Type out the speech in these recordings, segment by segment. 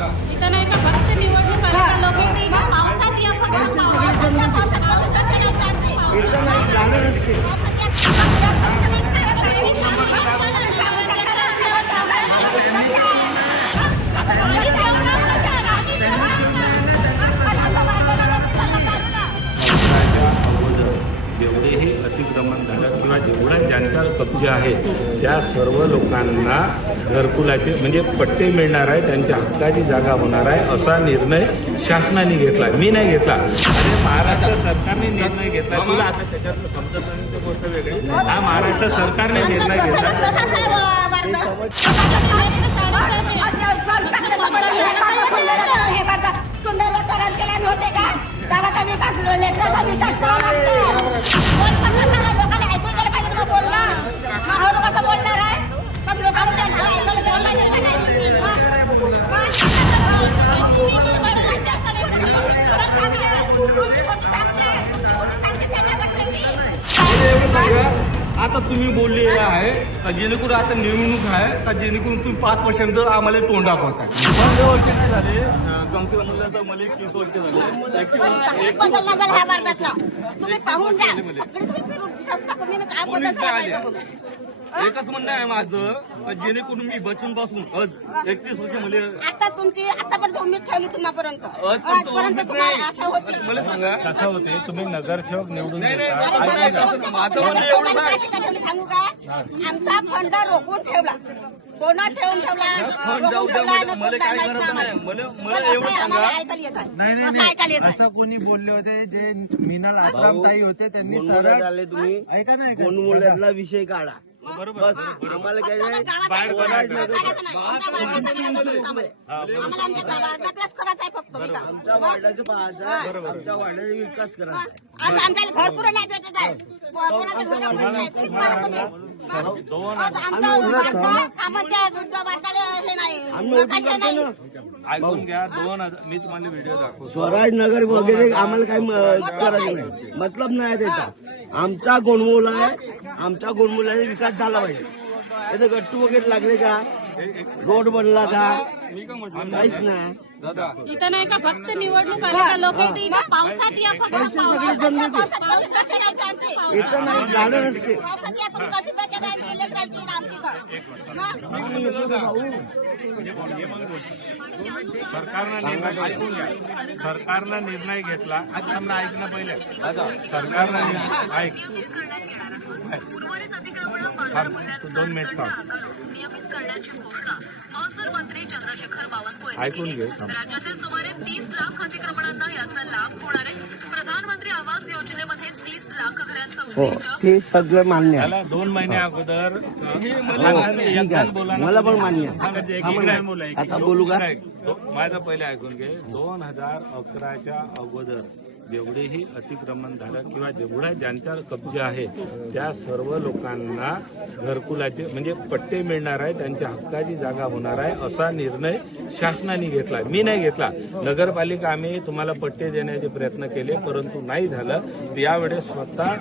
इथं नाही का फक्त निवडणूक आली का लोक पावसात या फक्त त्याच्या ज्या आहेत त्या सर्व लोकांना घरकुलाचे म्हणजे पट्टे मिळणार आहे त्यांच्या हक्काची जागा होणार आहे असा निर्णय शासनाने घेतला मी नाही घेतला. म्हणजे महाराष्ट्र सरकारने निर्णय घेतला तुला आता त्याच्यात समजत नाही गोष्ट वेगळी. हा महाराष्ट्र सरकारने निर्णय घेतला आता तुम्ही बोललेलं आहे का जेणेकरून आता निवडणूक आहे? का जेणेकरून तुम्ही पाच वर्षानंतर आम्हाला तोंड दाखवताय? पंधरा वर्ष नाही झाले. कमसे कम म्हणलं तर मला एक तीस वर्ष झाले एक- काही बदल नसेल ह्या मार्गातला तुम्ही पाहून द्या तुम्ही काय बदल झाला पाहिजे. एकच म्हणणं आहे माझं का जेणेकरून मी बचून पासून आज एकतीस वर्ष मला आता तुमची आतापर्यंत उमेद ठेवली तुम्हापर्यंत आजपर्यंत आजपर्यंत उमेद तुम्हाला नाही. आशा होती मला सांगा कसं होते तुम्ही नगरसेवक निवडून नाही, देता ऐका, ऐका? माझं म्हणणं एवढं लोकांनी. काय सांगू का आमचा फंड रोखून ठेवला कोणा ठेवून ठेवला फंड जाऊ रोखून द्या, ठेवला मला- मला नसून काय काय करायचं माहीत नाही. नाही मला- आम्हाला. मला पण एवढं असं आहे, आम्हाला सांगा. ऐकायला येत आहे नाही नाही असं ऐकायला येत नाही आहे असं कोणी बोलले होते जे मीनाल आश्रमताई होते त्यांनी सरळ आले तुम्ही ऐका ना ऐका विषय काढा बरोबर बस आम्हाला काय आम्हाला नाही गावात बाहेर काढायचं बोलायचं नाही. काढायचं नाही. आमच्या वार्डात नाही आम्हाला. आम्हाला आमच्या वार्डातलाच करायचं आहे फक्त विकास. आमच्या वार्डाचं पाहायचं आमच्या वार्डाचा विकास करा. आज आमच्याला घरकुलं नाही भेटत आहे. कोणाचं घर भेटत नाही. तुम्ही पाहा तुम्ही. दोन आज आमचं वार्ड कामाच्या दुर्गा वार्डाला हे नाही. नकाशा नाही. ऐकून घ्या दोन हजार. मी तुम्हाला व्हिडिओ दाखवतो. स्वराज नगर वगैरे आम्हाला काही म- करायचं नाही. मतलब नाही त्याचा. आमचा गोंडमूल आहे. आमच्या गोंडमुलाचा विकास झाला पाहिजे. इथं गट्टू वगैरे लागले का? रोड बनला का? काहीच नाही. दादा. इथं नाही का फक्त निवडणूक आली का लोक पावसात या फक्त कशी आमची? इथं नाही झाडं नसते. पावसात या कशी आमची? सरकारनं निर्णय ऐकून घ्या. सरकारनं निर्णय घेतला. आता मला ऐकणं पहिले. सरकारनं निर्णय ऐक. दोन मिनिट थांब. नियमित करण्याची घोषणा महसूल मंत्री चंद्रशेखर बावनकुळे ऐकून घे. राज्यातील सुमारे तीस लाख अतिक्रमणांना याचा लाभ होणार आहे. प्रधानमंत्री आवास योजनेमध्ये तीस लाख घरांचं हो उद्दिष्ट ते सगळं मान्य दोन महिने अगोदर ठीक आहे. मला पण मान्य आहे. हा, म्हणा. आता बोलू का? माझं पहिले ऐकून घे दोन हजार अकराच्या अगोदर जेवढेही अतिक्रमण झालं किंवा जेवढा ज्यांचा कब्जा आहे त्या सर्व लोकांना घरकुलाचे म्हणजे पट्टे मिळणार आहे त्यांच्या हक्काची जागा होणार आहे असा निर्णय शासनाने घेतला मी नाही घेतला नगरपालिका आम्ही तुम्हाला पट्टे देण्याचे प्रयत्न केले परंतु नाही झालं यावेळेस स्वतः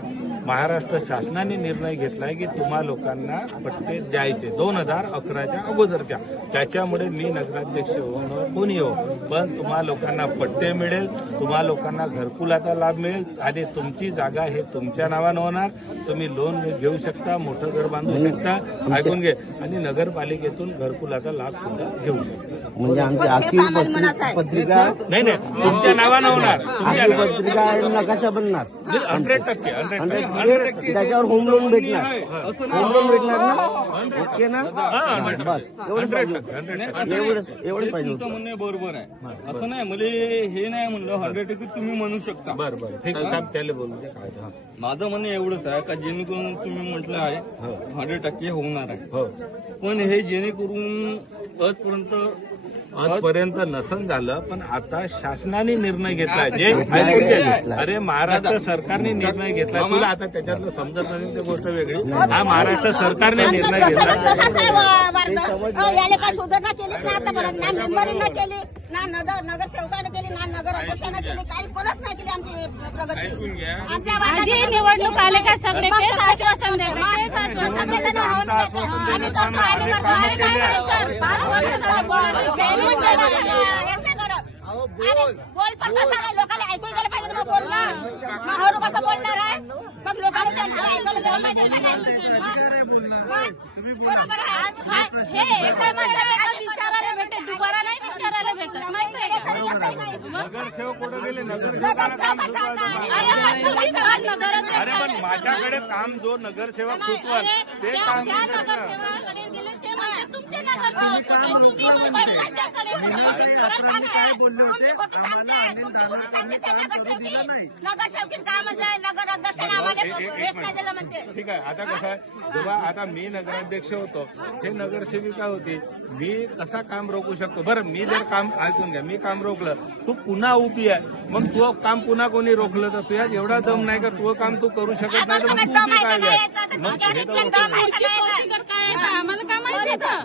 महाराष्ट्र शासनाने निर्णय घेतलाय की तुम्हा लोकांना पट्टे द्यायचे. दोन हजार अकराच्या अगोदरच्या त्याच्यामुळे मी नगराध्यक्ष हो कोणी हो. पण तुम्हा लोकांना पट्टे मिळेल तुम्हा लोकांना घरकुलाचा लाभ मिळेल. आणि तुमची जागा हे तुमच्या नावानं होणार. तुम्ही लोन घेऊ शकता मोठं घर बांधू शकता. ऐकून घे. आणि नगरपालिकेतून घरकुलाचा लाभ सुद्धा घेऊ शकता. म्हणजे आमची पत्रिका नाही नाही. तुमच्या नावानं होणार. तुमच्या पत्रिका नकाशा बनणार? हंड्रेड टक्के हंड्रेड टक्के त्याच्यावर होम लोन भेटणार. होम लोन भेटणार ना? ओके ना? हा, बस. एवढंच पाहिजे. होतं. एवढंच एवढंच पाहिजे तुमचं होतं. म्हणणं बरोबर आहे. असं नाही मला हे नाही म्हणलं हंड्रेड टक्के तुम्ही म्हणू शकता. बरं बरं. ठीक आहे. त्याला बोलू दे. काय ते. हा. माझं म्हणणं एवढंच आहे का जेणेकरून तुम्ही म्हटलं आहे हंड्रेड टक्के होणार आहे. हो. पण हे जेणेकरून आजपर्यंत आजपर्यंत नसन झालं पण आता शासनाने निर्णय घेतला जे ऐकून घे. अरे महाराष्ट्र सरकारने निर्णय घेतला तुला आता त्याच्यातलं समजत नाही ती गोष्ट वेगळी. हा महाराष्ट्र सरकारने निर्णय घेतला तसंच आहे वा- वार्ड. अहो, याला काय सुधारणा केलीच ना आतापर्यंत ना मेंबरीनं केली ना नगर नगरसेवकानं केली ना नगर अध्यक्षानं केली काही कोणच नाही केली आमची प्रगती. आमच्या आधी वार्डात- निवडणूक आले का सगळे? तेच आश्वासन देते तेच आश्वासन सगळेजण होऊन देतात. आम्ही करतो, आम्ही करतो. आम्ही काय करायचं? बारा वर्ष झालं बोलतो. जैन मंदिराला अरे बोल. पण कसा काय लोकांना ऐकू गेलं पाहिजे ना मग बोल ना. मग हरू कसं बोलणार आहे? मग लोकांनी त्यांचं ऐकायला गेलं पाहिजे ना काय मग- मग बरोबर आहे. हे एका विचारायला भेटेल दुबारा नाही विचारायला भेटत. माहिती. नगरसेवक कुठे गेले? अरे पण? माझ्याकडे काम जो नगरसेवक सुचवाल ते काम तुमचे नगरसेवक. तुम्ही काय बोलले होते? ठीक आहे आता कसं आहे? जेव्हा आता मी नगराध्यक्ष होतो हे नगरसेविका होती? मी कसा काम रोखू शकतो? बरं मी जर काम ऐकून घ्या मी काम रोखलं तू पुन्हा उभी आहे. मग तू काम पुन्हा कोणी रोखलं तर तुझ्यात एवढा दम नाही का? तुझं काम तू करू शकत नाही तर मग तू काय हे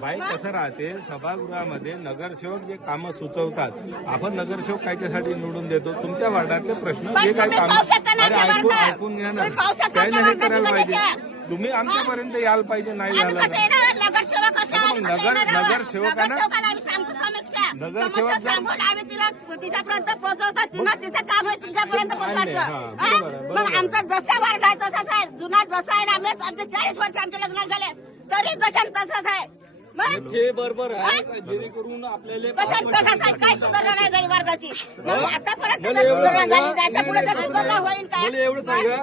बाई कसं राहते? सभागृहामध्ये नगरसेवक जे कामं सुचवतात आपण नगरसेवक कायच्यासाठी निवडून देतो. तुमच्या वार्डातले प्रश्न जे तुम्ही काम ऐकून. ऐकून घ्या ना. तुम्ही पाहू शकता त्याने आमच्या हे करायला पाहिजे? तुम्ही आमच्यापर्यंत यायला पाहिजे नाही झालं नगर-? नगरसेवकांना- तिला तिच्यापर्यंत पोहोचवतात तिनं तिचं काम आहे तुमच्यापर्यंत नाही, मग. आमचा जसा वार्ड आहे तसाच आहे. जुना जसा आहे ना आम्ही आमचे चाळीस वर्ष आमचे लग्न झाले. तरी जशान तसाच आहे. हे बरोबर आहे. जेणेकरून आपल्याला कशात काय सुधारणा नाही झाली वर्गाची? मग आतापर्यंत मला जर एवढं सुधारणा सांगा, झाली त्याच्या पुढे तर सुधारणा होईल मला काय एवढं सांगा.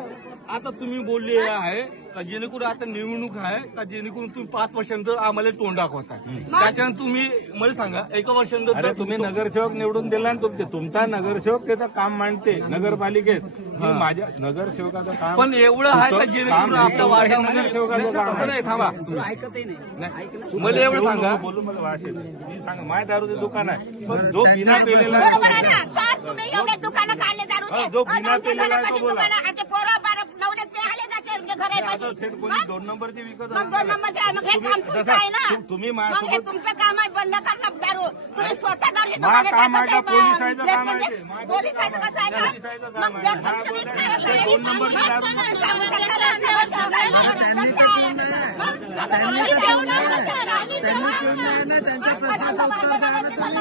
आता तुम्ही बोलले आहे का जेणेकरून आता निवडणूक आहे का जेणेकरून तुम्ही पाच वर्षानंतर आम्हाला तोंड दाखवताय? त्याच्यानंतर तुम्ही मला सांगा एका वर्षानंतर तुम्ही नगरसेवक निवडून दिला ना तुमचे तुमचा नगरसेवक त्याचं काम मांडते नगरपालिकेत. माझ्या नगरसेवकाचं काम पण एवढं आहे का जेणेकरून आपल्या वार्डामध्ये नगरसेवकाचं काम तसं नाही. थांबा. नाही. मला एवढं सांगा. बोलू मला मी सांगा माय दारूचे दुकान आहे. पण जो बिना पेलेला बरोबर आहे ना. सर तुम्ही एवढे दुकानं काढले दारूचे हा, जो बिना पेलेला आहे तो बोला. दुकानं, आमचे पोरं बारा नवऱ्यात पेहाले घरापाशी थेट कोणी मग? दोन नंबरची विकत मग दोन नंबरचे आहे, मग हे तुम्ही- काम तुमचं जसं आहे ना तु- तुम्ही मग हे माझ्यासोबत तुमचं काम आहे बंद करणं दारू तुम्ही स्वतः दारूची मा दुकानं काम आहे का टाकत आहे, पोलिसाचं ब्लॅक काम आहे. ते? मा- पोलिसाचं कसं आहे का? पोलिसाचं काम मग आहे. ब्लॅक मा तुम्ही बोलताय. काय ते? दोन नंबरची दारू तुम्ही सांगू शकता ना, नगरसेवकाला नगरसेवक आहे. मग त्यांनी नगरसेवक तर आहे. बोलले. आम्ही त्यांनी बोलले आहे ना त्यांच्या मग प्रश्नाचं उत्तर द्या ना तुम्ही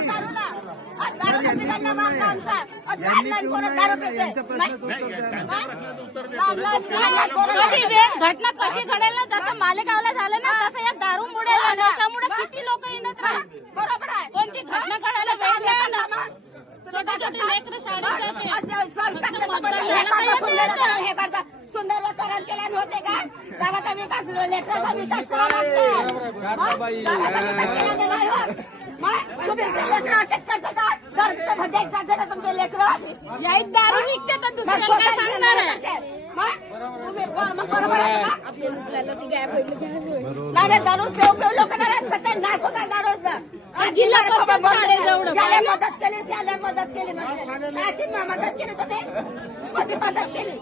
घटना कशी घडेल ना जसं मालेगावला झालं ना तसं या दारूमुळे त्यामुळे किती लोक येणार बरोबर आहे कोणती घटना घडायला वेळ नाही ना शाळेत जाते सुंदर करण का गावाचा विकास लेकराचा विकास करावा लागतो. तुम्ही भज्यात जाते ना तुमचे लेकरं? दारू विकते तर दुसऱ्याला काय सांगणार आहे? मग? तुम्ही मग बरोबर आहे. का? नाही रे, दारू पेऊ पेऊ लोक नाश होता दारूचा जिल्हा परिषद शाळेजवळ. ज्याला मदत केली त्याला मदत केली म्हणजे. काय ती मदत केली तुम्ही? कधी मदत केली?